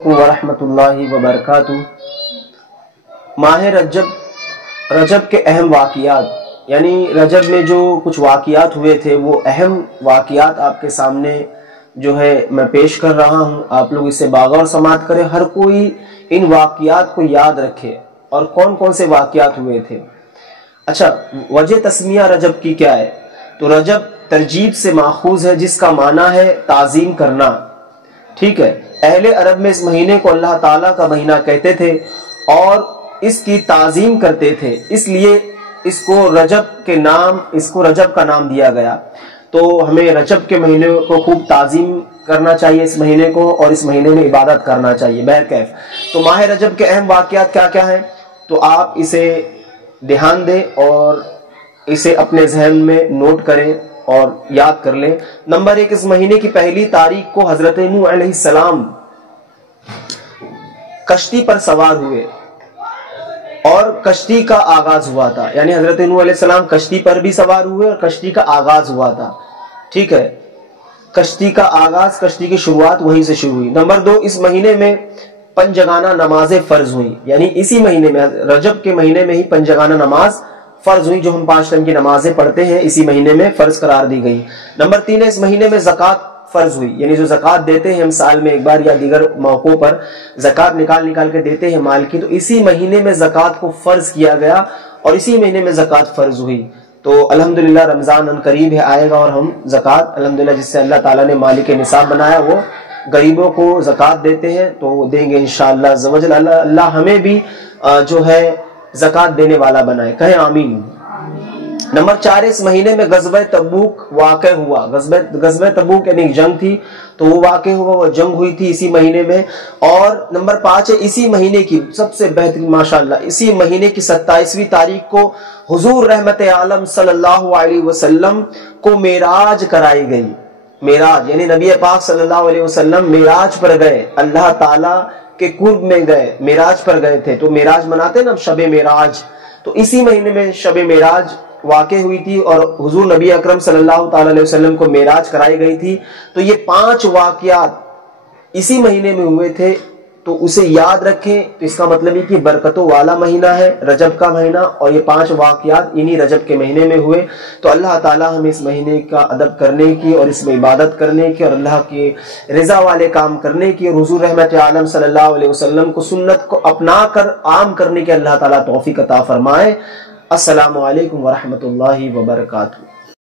ورحمۃ اللہ وبرکاتہ۔ ماہ رجب کے اہم واقعات، یعنی رجب میں جو کچھ واقعات ہوئے تھے وہ اہم واقعات آپ کے سامنے جو ہے میں پیش کر رہا ہوں۔ آپ لوگ اسے باغور سماعت کریں، ہر کوئی ان واقعات کو یاد رکھے اور کون کون سے واقعات ہوئے تھے۔ اچھا، وجہ تسمیہ رجب کی کیا ہے؟ تو رجب ترجیب سے ماخوذ ہے جس کا معنی ہے تعظیم کرنا، ٹھیک ہے۔ اہل عرب میں اس مہینے کو اللہ تعالیٰ کا مہینہ کہتے تھے اور اس کی تعظیم کرتے تھے، اس لیے اس کو رجب کا نام دیا گیا۔ تو ہمیں رجب کے مہینے کو خوب تعظیم کرنا چاہیے، اس مہینے کو، اور اس مہینے میں عبادت کرنا چاہیے بہرکیف۔ تو ماہ رجب کے اہم واقعات کیا کیا ہیں، تو آپ اسے دھیان دیں اور اسے اپنے ذہن میں نوٹ کریں اور یاد کر لیں۔ نمبر 1، اس مہینے کی پہلی تاریخ کو حضرت نوح علیہ السلام کشتی پر سوار ہوئے اور کشتی کا آغاز ہوا تھا، یعنی حضرت نوح علیہ السلام کشتی پر بھی سوار ہوئے اور کشتی کا آغاز ہوا تھا، ٹھیک ہے۔ کشتی کا آغاز، کشتی کی شروعات وہیں سے شروع ہوئی۔ نمبر 2، اس مہینے میں پنجگانہ نمازیں فرض ہوئیں، یعنی اسی مہینے میں، رجب کے مہینے میں ہی پنجگانہ نماز فرض ہوئی، جو ہم 5 ٹائم کی نمازیں پڑھتے ہیں اسی مہینے میں فرض قرار دی گئی۔ نمبر 3 ہے، اس مہینے میں زکوٰۃ فرض ہوئی، یعنی جو زکوٰۃ دیتے ہیں ہم سال میں ایک بار یا دیگر موقعوں پر زکوٰۃ نکال کے دیتے ہیں مال کی، تو اسی مہینے میں زکوٰۃ کو فرض کیا گیا اور اسی مہینے میں زکوٰۃ فرض ہوئی۔ تو الحمدللہ رمضان ان قریب ہے آئے گا اور ہم زکوٰۃ الحمدللہ جس سے اللہ تعالیٰ نے مالک نصاب بنایا وہ غریبوں کو زکوٰۃ دیتے ہیں تو وہ دیں گے انشاءاللہ عز و جل۔ اللہ ہمیں بھی جو ہے زکوٰۃ دینے والا بنائے، کہیں آمین۔ نمبر 4، اس مہینے میں غزوہ تبوک واقع ہوا۔ غزوہ تبوک یعنی جنگ تھی تو وہ واقع ہوا، وہ جنگ ہوئی تھی اسی مہینے میں۔ اور نمبر 5 ہے، اسی مہینے کی سب سے بہترین ماشاءاللہ، اسی مہینے کی 27ویں تاریخ کو حضور رحمت عالم صلی اللہ علیہ وسلم کو معراج کرائی گئی۔ معراج یعنی نبی پاک صلی اللہ علیہ وسلم معراج پر گئے، اللہ تعالیٰ کے قرب میں گئے، معراج پر گئے تھے۔ تو معراج مناتے ہیں نا شب معراج، تو اسی مہینے میں شب معراج واقع ہوئی تھی اور حضور نبی اکرم صلی اللہ تعالی علیہ وسلم کو معراج کرائی گئی تھی۔ تو یہ 5 واقعات اسی مہینے میں ہوئے تھے، تو اسے یاد رکھیں۔ تو اس کا مطلب یہ کہ برکتوں والا مہینہ ہے رجب کا مہینہ، اور یہ 5 واقعات انہی رجب کے مہینے میں ہوئے۔ تو اللہ تعالیٰ ہمیں اس مہینے کا ادب کرنے کی اور اس میں عبادت کرنے کی اور اللہ کے رضا والے کام کرنے کی اور حضور رحمت عالم صلی اللہ علیہ وسلم کو سنت کو اپنا کر عام کرنے کی اللہ تعالیٰ توفیق عطا فرمائے۔ السلام علیکم ورحمۃ اللہ وبرکاتہ۔